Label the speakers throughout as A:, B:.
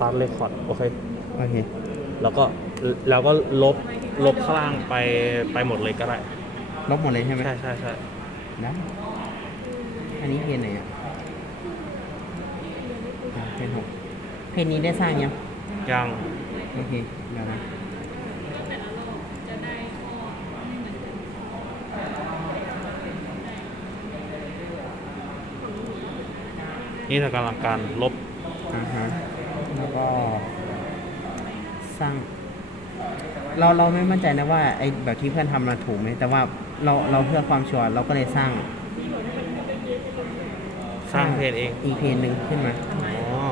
A: ตาร์ทเรคคอร์ดโอเค
B: โอเค
A: แล้วก็แล้วก็ลบลบข้างล่างไปไปหมดเลยก็ได้
B: ลบหมดเลยใช่ไหม
A: ใช่ใช่ใช่
B: ได้อันนี้เพนไหนอะอ่าเพนหกเพนนี้ได้สร้างยัง
A: ยัง
B: โอเคเดี๋ยวนะ
A: นี่คือกำลังการลบ
B: อ่าฮะแล้วก็ สร้าง เราเราไม่มั่นใจนะว่าไอ้แบบที่เพื่อนทำมาถูกไหมแต่ว่าเราเราเพื่อความชัวร์เราก็เลยสร้าง
A: สร้างเพจเอง
B: อีกเพนหนึ่งขึ้นมา
A: อ๋อ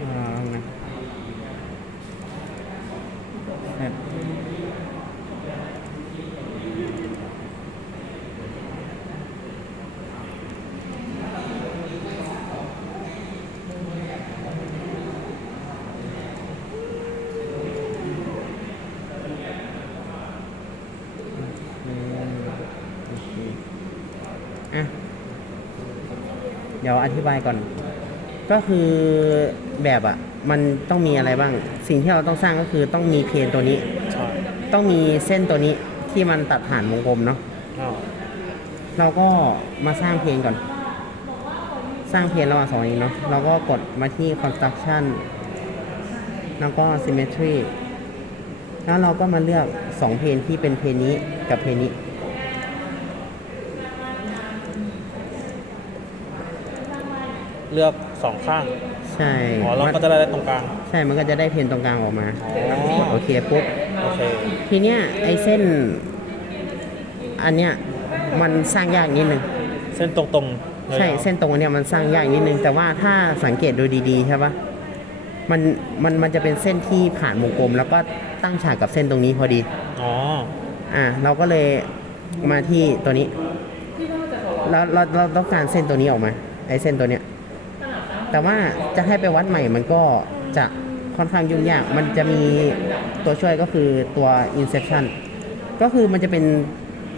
B: อ่าลองนะเสร็จอืมโอเค อะ เดี๋ยวอธิบายก่อน ก็คือแบบอะ มันต้องมีอะไรบ้าง สิ่งที่เราต้องสร้างก็คือต้องมีเพนตัวนี้
A: ใช่
B: ต้องมีเส้นตัวนี้ที่มันตัดผ่านวงกลมเนาะ
A: อ้าว
B: เราก็มาสร้างเพนก่อน สร้างเพนระหว่างสองนี้เนาะ เราก็กดมาที่ construction แล้วก็ symmetry แล้วเราก็มาเลือกสองเพนที่เป็นเพนนี้กับเพนนี้
A: เลือกสองข้าง
B: ใช่
A: อ๋อเราก็จะได้ตรงกลาง
B: ใช่มันก็จะได้เพนตรงกลางออกมา
A: อ๋อ
B: โอเคปุ๊บ
A: โอเค
B: ทีเนี้ยไอ้เส้น อันเนี้ยมันสร้างยากนิดนึง
A: เส้นตรงๆ
B: ใช่
A: ยาวๆ
B: เส้นตรงอันเนี้ยมันสร้างยากนิดนึง แต่ว่าถ้าสังเกตดูดีๆใช่ปะมันมันมันจะเป็นเส้นที่ผ่านวงกลม แล้วก็ตั้งฉากกับเส้นตรงนี้พอดี
A: อ๋อ
B: อะเราก็เลยมาที่ตัวนี้ แล้วเราเราต้องการเส้นตัวนี้ออกมา ไอ้เส้นตัวเนี้ย แต่ว่าจะให้ไปวัดใหม่มันก็จะค่อนข้างยุ่งยาก มันจะมีตัวช่วยก็คือตัว inception ก็คือมันจะเป็น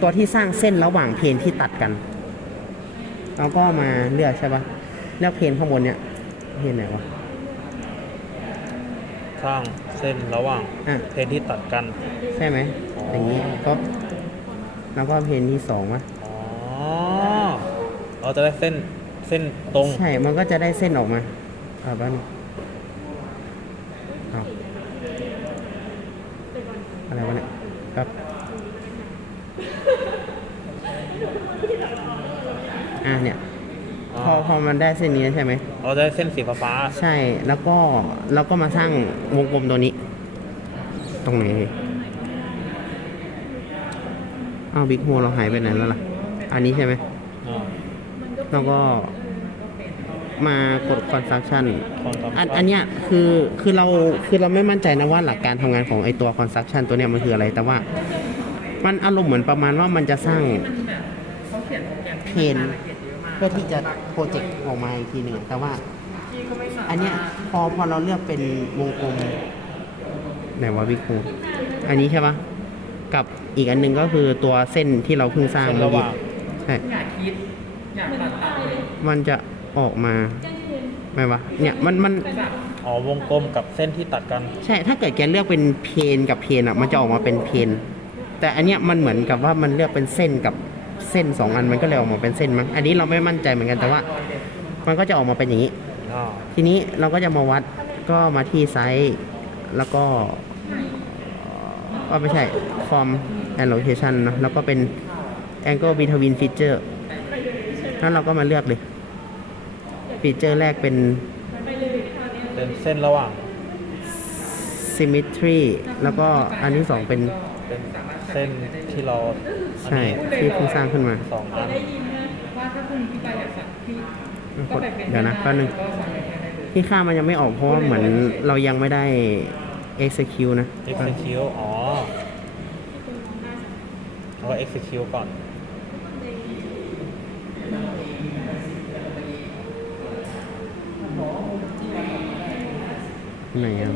B: ตัวที่สร้างเส้นระหว่างเพนที่ตัดกัน เราก็มาเลือกใช่ปะเลือกเพนข้างบนเนี้ยเพนไหนวะ
A: สร้างเส้นระหว่าง
B: อะ
A: เพจที่ตัดกัน
B: ใช่ไหมอย่างนี้ก็แล้วก็เพนที่สองวะ
A: อ๋อ เราจะได้เส้น เส้นตรง
B: ใช่ มันก็จะได้เส้นออกมาเอาบ้างเอาอะไรวะเนี่ยครับอะเนี่ยพอพอมันได้เส้นนี้ใช่ไหม
A: เราจะได้เส้นสีฟ้า
B: ใช่ แล้วก็เราก็มาสร้างวงกลมตัวนี้ ตรงไหนดีอ้าวบิ๊กโฮเราหายไปไหนแล้วล่ะ อันนี้ใช่ไหม
A: ๆอ่า
B: แล้วก็มากด construction
A: ความสำคัญ
B: อันอันเนี้ยคือคือเราคือเราไม่มั่นใจนะว่าหลักการทำงานของไอตัว construction ตัวเนี้ยมันคืออะไร แต่ว่ามันอารมณ์เหมือนประมาณว่ามันจะสร้างเพนเพื่อที่จะโปรเจกต์ออกมาอีกทีหนึ่งแต่ว่า อันเนี้ยพอพอเราเลือกเป็นวงกลมไหนวะวิคูอันนี้ใช่ปะกับอีกอันหนึงก็คือตัวเส้นที่เราเพิ่งสร้าง
A: เส้น
B: เมื่อ
A: ระห
B: กี้
A: ว่าง
B: ใช่
C: อยากคิด อยากตัดตัดเลย
B: มันจะออกมาไหมวะเนี่ยมันมัน
C: แต่แบบ
A: อ๋อวงกลมกับเส้นที่ตัดกัน
B: ใช่ถ้าเกิดแกเลือกเป็นเพนกับเพนอะมันจะออกมาเป็นเพนแต่อันเนี้ยมันเหมือนกับว่ามันเลือกเป็นเส้นกับเส้นสองอันมันก็เลยออกมาเป็นเส้นมั้งอันนี้เราไม่มั่นใจเหมือนกันแต่ว่า มันก็จะออกมาเป็นอย่างนี้
A: อ่า
B: ทีนี้เราก็จะมาวัดก็มาที่ไซส์แล้วก็ว่าไม่ใช่ form and location เนอะแล้วก็เป็น angle between feature แล้วเราก็มาเลือกเลย ฟีเจอร์แรกเป็น
A: เป็นเส้นระหว่าง
B: symmetry แล้วก็อันที่สองเป็น
A: เป็นเส้นที่เราอัน
B: ใช่
A: นี้
B: ที่เพิ่งสร้างขึ้นมา
A: สองอัน
C: ได้ยินนะว่าถ้าพรุ่งนี้พี่ไปอยากสั่งพี่ก็ไปเป็น
B: เดี๋ยวนะแป๊บนึง
C: ก็สั่งอะไรได้เลย
B: ที่ค่ามันยังไม่ออกเพราะว่าเหมือนเรายังไม่ได้ execute นะ
A: execute อ๋อเราก็ execute ก่อน
B: ไหนอะ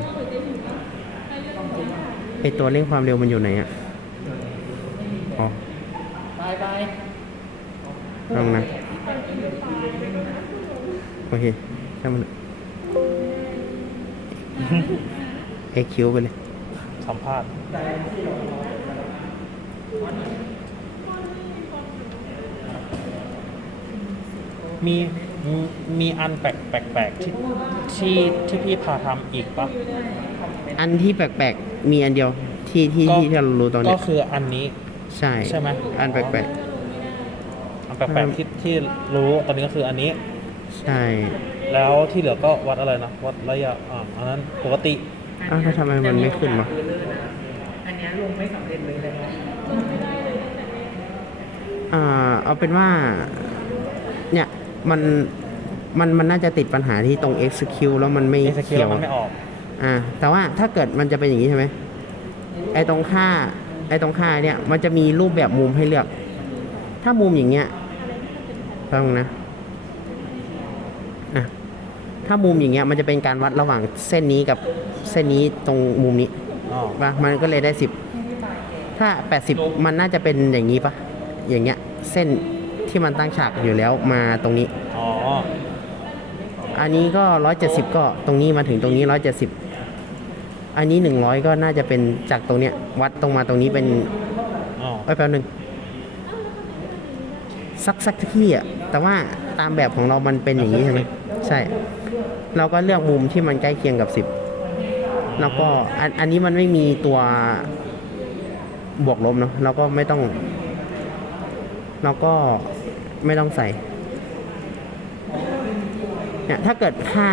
B: ไอตัวเร่งความเร็วมันอยู่ไหนอะอ๋อ
C: บายบาย
B: ลองนะโอเคช่างมันเถอะเอ็กคิวไปเลย
A: สัมภาษณ์มี มีมีอันแปลกแปลกแปลกที่ที่ที่พี่พาทำอีกปะ
B: อันที่แปลกๆ มีอันเดียวที่ที่
A: ก็
B: ที่เรารู้ตอน
A: ก็
B: เนี้ย
A: คืออันนี้
B: ใช่
A: ใช่ไหม
B: อันแปลก
A: อันแปลกแปลกที่ที่รู้ตอนนี้ก็คืออันนี้
B: ๆ ใช่
A: แล้วที่เหลือก็วัดอะไรนะวัดระยะอ่าอันนั้นปกติ
B: อ้าวแล้วทำไมมันไม่ขึ้นวะ
C: อันเนี้ยลงไม่สำเร็จเลยเลยนะ
B: อ่าเอาเป็นว่าเนี่ย มันมันมันน่าจะติดปัญหาที่ตรง execute แล้วมันไม่
A: เอสคิ
B: เขียว
A: มันไม่ออก
B: อ่าแต่ว่าถ้าเกิดมันจะเป็นอย่างนี้ใช่ไหมไอ้ตรงค่าไอ้ตรงค่าเนี่ยมันจะมีรูปแบบมุมให้เลือก ถ้ามุมอย่างเงี้ยแป๊บนึงนะอะถ้ามุมอย่างเงี้ยมันจะเป็นการวัดระหว่างเส้นนี้กับเส้นนี้ตรงมุมนี้
A: อ๋อ
B: ปะมันก็เลยได้สิบถ้าแปดสิบมันน่าจะเป็นอย่างนี้ปะอย่างเงี้ย เส้น ที่มันตั้งฉากอยู่แล้วมาตรงนี้
A: อ๋อ
B: อันนี้ก็ร้อยเจ็ดสิบก็ตรงนี้มาถึงตรงนี้ร้อยเจ็ดสิบอันนี้หนึ่งร้อยก็น่าจะเป็นจากตรงเนี้ยวัดตรงมาตรงนี้เป็น
A: อ๋อ
B: ไอ้ยแป๊บหนึงสักสักที่อะแต่ว่าตามแบบของเรามันเป็นอย่างนี้ใช่ไหมใช่ เราก็เลือกมุมที่มันใกล้เคียงกับสิบแล้วก็อันอันนี้มันไม่มีตัวบวกลบเนาะเราก็ไม่ต้อง เราก็ ไม่ต้องใส่เนี่ยถ้าเกิดผ้า